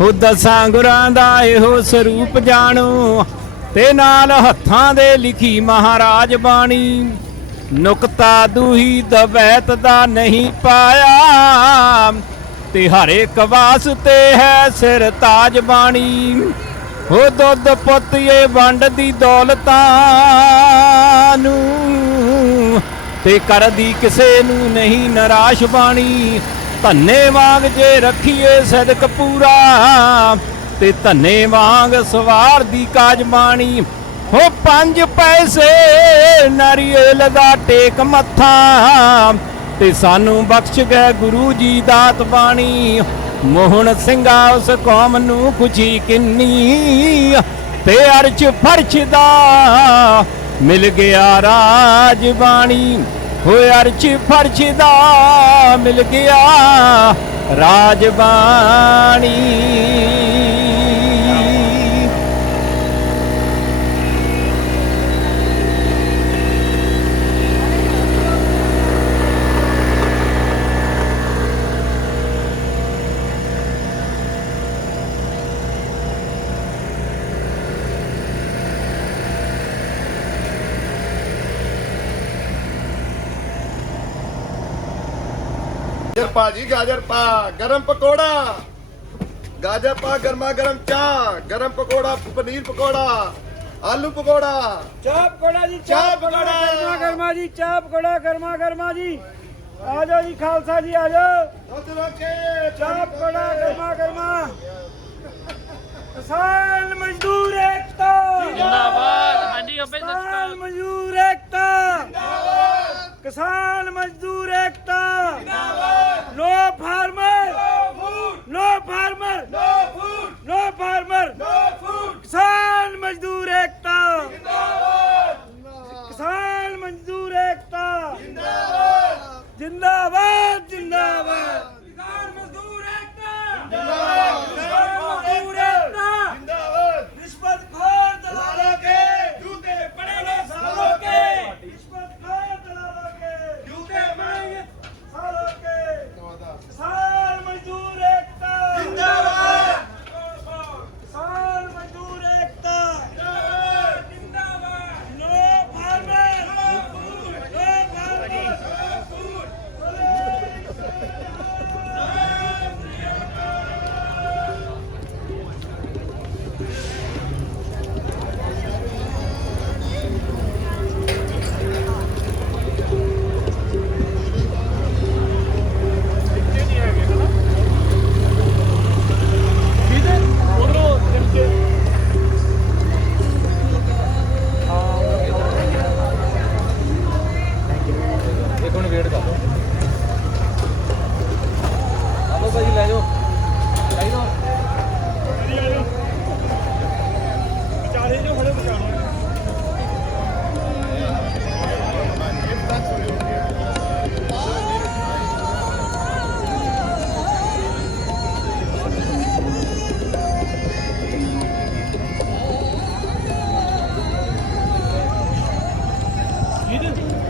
ਹੋ ਦਸਾਂ ਗੁਰਾਂ ਦਾ ਇਹੋ ਸਰੂਪ ਜਾਣੋ ਤੇ ਨਾਲ ਹੱਥਾਂ ਦੇ ਲਿਖੀ ਮਹਾਰਾਜ ਬਾਣੀ। ਨੁਕਤਾ ਦੂਹੀ ਦਵੈਤ ਦਾ ਨਹੀਂ ਪਾਇਆ ਤੇ ਹਰ ਇੱਕ ਵਾਸਤੇ ਹੈ ਸਿਰ ਤਾਜ ਬਾਣੀ। ਹੋ ਦੁੱਧ ਪੁੱਤ ਇਹ ਵੰਡਦੀ ਦੌਲਤਾਂ ਨੂੰ ਤੇ ਕਰਦੀ ਕਿਸੇ ਨੂੰ ਨਹੀਂ ਨਿਰਾਸ਼ ਬਾਣੀ। ਧੰਨੇ ਵਾਂਗ ਜੇ ਰੱਖੀਏ ਸਦਕ ਪੂਰਾ ਤੇ ਧੰਨੇ ਵਾਂਗ ਸਵਾਰ ਦੀ ਕਾਜ ਬਾਣੀ। ਹੋ 5 ਪੈਸੇ ਨਾਰੀਅਲ ਦਾ ਟੇਕ ਮੱਥਾ ਤੇ ਸਾਨੂੰ ਬਖਸ਼ ਗਏ ਗੁਰੂ ਜੀ ਦਾਤ ਬਾਣੀ। ਮੋਹਨ ਸਿੰਘਾ ਉਸ ਕੌਮ ਨੂੰ ਖੁਸ਼ੀ ਕਿੰਨੀ ਤੇ ਅਰਸ਼ ਫਰਸ਼ ਦਾ ਮਿਲ ਗਿਆ ਰਾਜ ਬਾਣੀ। ਹੋਏ ਅਰਸ਼ ਫਰਸ਼ ਦਾ ਮਿਲ ਗਿਆ ਰਾਜ ਬਾਣੀ। गाजर पा जी, गाजर पा, गरम पकोड़ा, गाजर पा, गर्मा गर्म चाह, गरम पकोड़ा, पनीर पकोड़ा, आलू पकोड़ा, चाप पकोड़ा जी, चाप पकोड़ा गर्मा गर्मा जी, चाप पकोड़ा गर्मा गर्मा जी। आ जाओ जी खालसा जी, आ जाओ। चाप पकोड़ा गर्मा गर्मा। किसान मजदूर एकता जिंदाबाद। हाँ जी किसान मजदूर एकता जिंदाबाद। किसान मजदूर एकता जिंदाबाद। No farmer no farmer no food no farmer no food. किसान मजदूर एकता जिंदाबाद। किसान मजदूर एकता जिंदाबाद जिंदाबाद जिंदाबाद। किसान मजदूर एकता जिंदाबाद। किसान मजदूर एकता जिंदाबाद। रिश्वतखोर दलालों के जूते पड़ेंगे सालों के। रिश्वतखोर दलालों के जूते पड़ेंगे सालों के। किसान मजदूर एकता जिंदाबाद। किसान मजदूर एकता जिंदाबाद जिंदाबाद। No farmer no food no farmer no food. Wait ਕਰ ਲਓ। ਆਲੋ ਭਾਈ ਲੈ ਜਾਓ। ਲੈ ਜਾਓ।